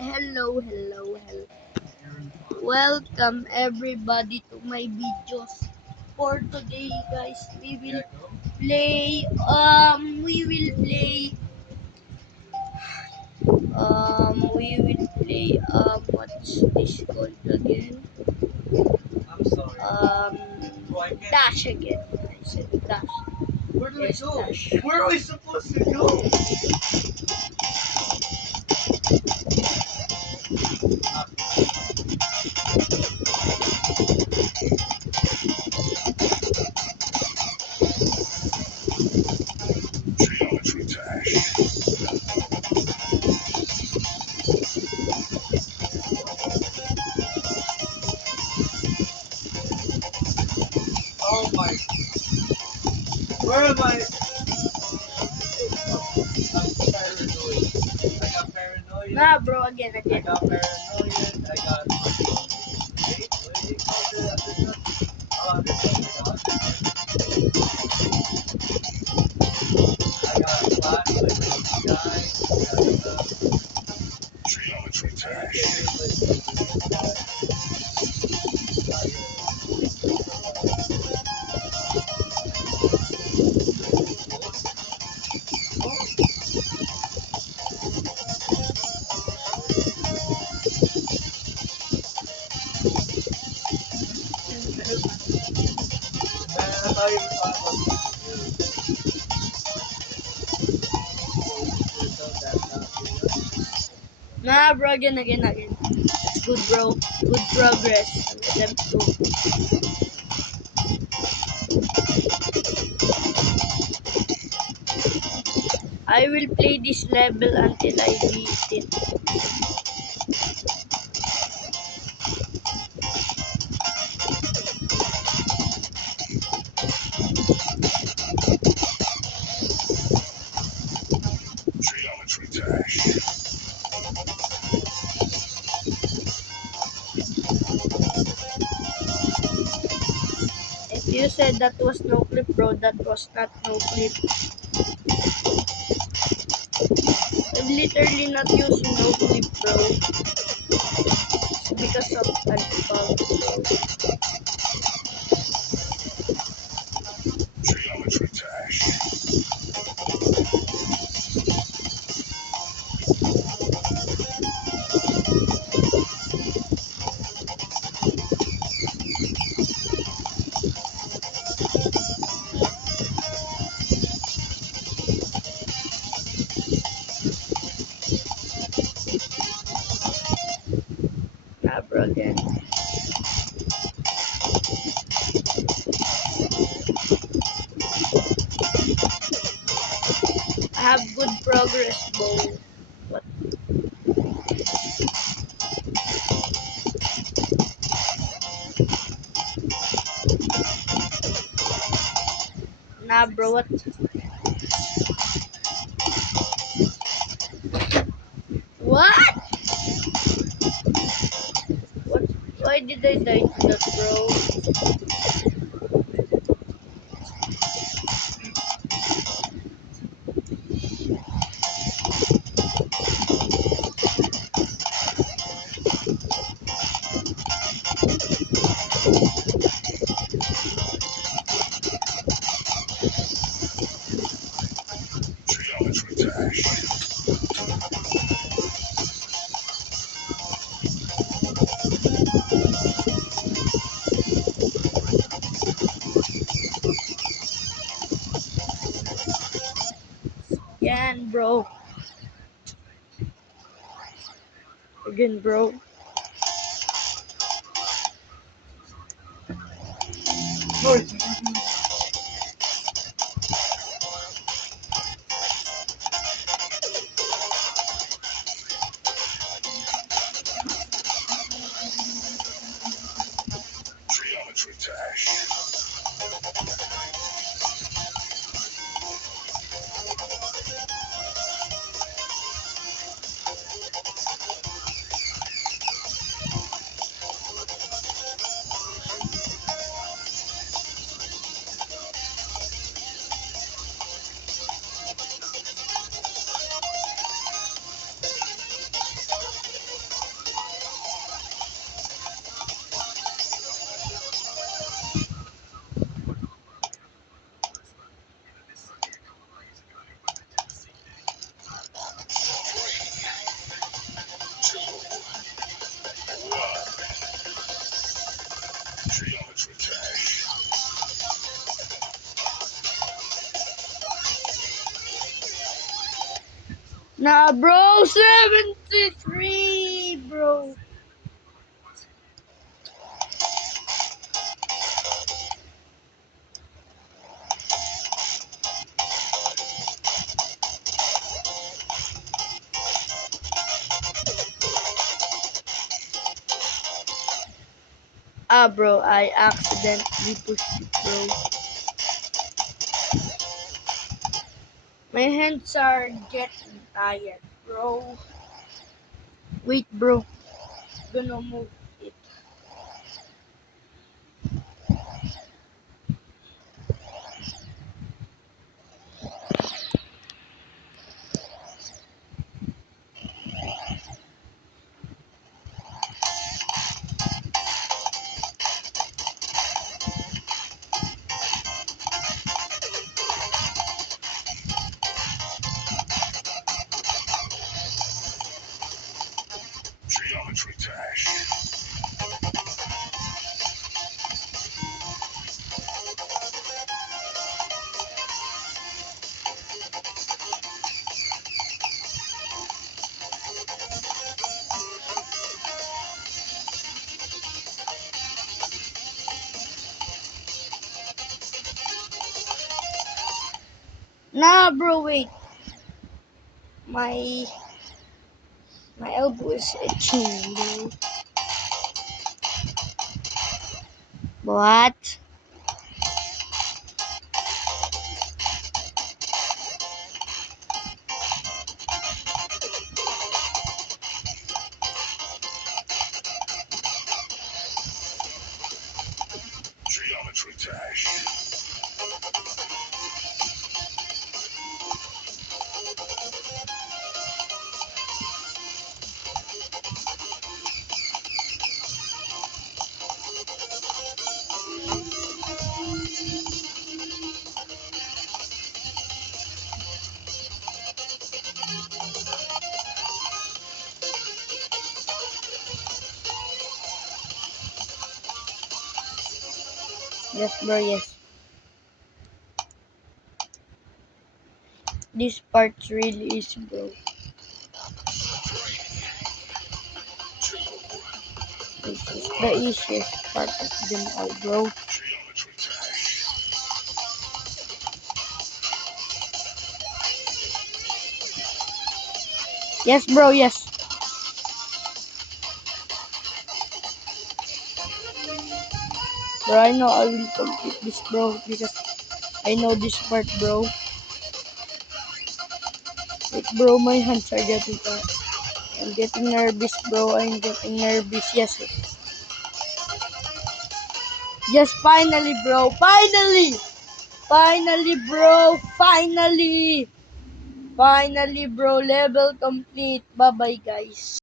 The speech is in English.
Hello. Welcome everybody to my videos. For today, guys, we will play what's this called again? I'm sorry. Dash again. I said dash. Where do we Yes, go? dash. Where are we supposed to go? Geometry Dash. Oh my. Where am I? I'm paranoid. I got paranoid. Nah, bro, again. I got paranoid. I got. Wait, what do you call the underdog? Oh, underdog. I got flashlight in the sky. I got Geometry Dash. Nah, bro, again. It's good, bro. Good progress. Let's go. I will play this level until I beat it. Geometry Dash. If you said that was no clip, bro, that was not no clip. I'm literally not using no clip, bro. It's because of anti-bug, bro. Geometry Dash. Nah, bro, again. I have good progress, bro. What? Nah, bro, what? What? What? Why did I die to that, bro? Geometry Dash. Again, bro. Again, bro. Geometry Dash. Nah, bro, 73, bro. Ah, bro, I accidentally pushed it, bro. My hands are getting tired, bro. Wait, bro. Gonna move it. Geometry dash. Nah, bro, wait. My elbow is itching, bro. What? Geometry dash. Yes, bro, yes. This part's really easy, bro. This is the easiest part of them all, bro. Geometry dash. Yes, bro, yes. Bro, I know I will complete this, bro, because I know this part, bro. Wait, bro, my hands are getting tired. I'm getting nervous, bro. I'm getting nervous. Yes. Yes, finally, bro. Finally! Finally, bro. Finally! Finally, bro. Level complete. Bye-bye, guys.